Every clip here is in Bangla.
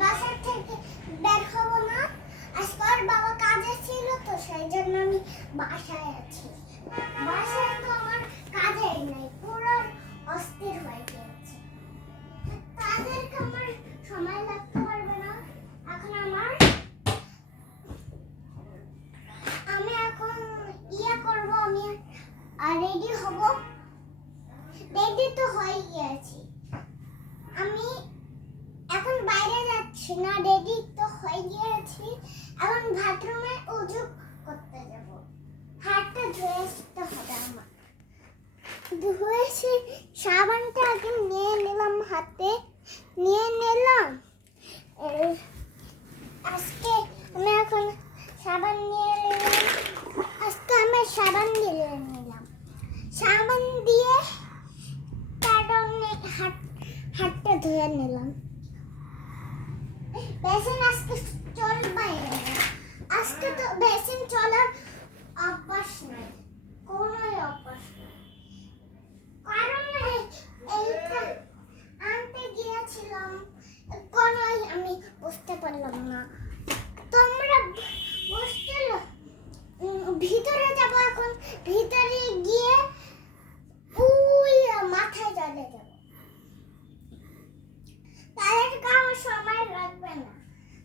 বাসা থেকে বের হবো না। আজকে ওর বাবা কাজে ছিল, তো সেই জন্য আমি বাসায় আছি। বাসায় তো আমার কাজেই নাই, পুরো অস্থির হয়ে গিয়েছে। তাদেরকে আমার সময় লাগতে পারবে না। এখন আমি এখন করব, আমি রেডি হব। রেডি তো হয়ে গিয়েছি, আমি এখন বাইরে যাচ্ছি না, রেডি তো হয়ে গিয়েছি। এখন বাথরুমে উজু করতে যাব, হাতটা ধুয়ে আসতে হবে আমার। ধুয়েছি, সাবানটা আগে নিয়ে নিলাম, হাতে নিয়ে নিলাম। আজকে আমি এখন সাবান নিয়ে নিলাম, আজকে আমি সাবান দিয়ে নিলাম। সাবান দিয়ে তারপরে হাতটা ধুয়ে নিলাম। বেসিন আজকে চলবে না, আজকে তো বেসিন চলার অভ্যাস নাই, কোনো অভ্যাস নাই। কারণ এইটা আনতে গিয়েছিলাম, কোনোই আমি বুঝতে পারলাম না। তোমরা বুঝতে ভিতরে যাব, এখন ভিতরে গিয়ে ওই মাথায় জলে যাব। তাদেরকে আমার সময় লাগবে না,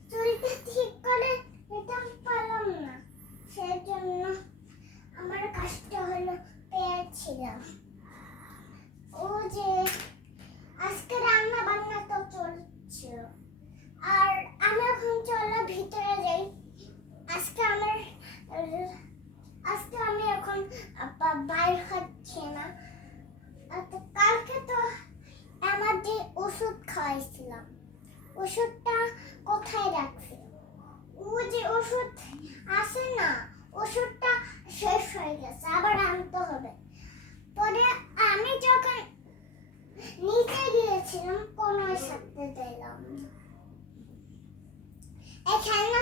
চুলটা ঠিক করে নিতে পারলাম না, সেজন্য আমার কাজটা হলো পেয়েছিলাম। ও যে আজকে রান্না বান্না তো চলছিল, আর আমি এখন চলো ভিতরে যাই। আজকে আমি এখন বাইরে খাচ্ছি না। কালকে তো আমার যে ওষুধ খাওয়াইছিলাম, ওষুধটা কোথায় রাখছি? ও যে ওষুধ আছে না, ওষুধটা শেষ হয়ে গেছে, আবার আনতে হবে। পরে আমি যখন নিচে গিয়েছিলাম, কোনো সাথে দিলাম। এই খেলনা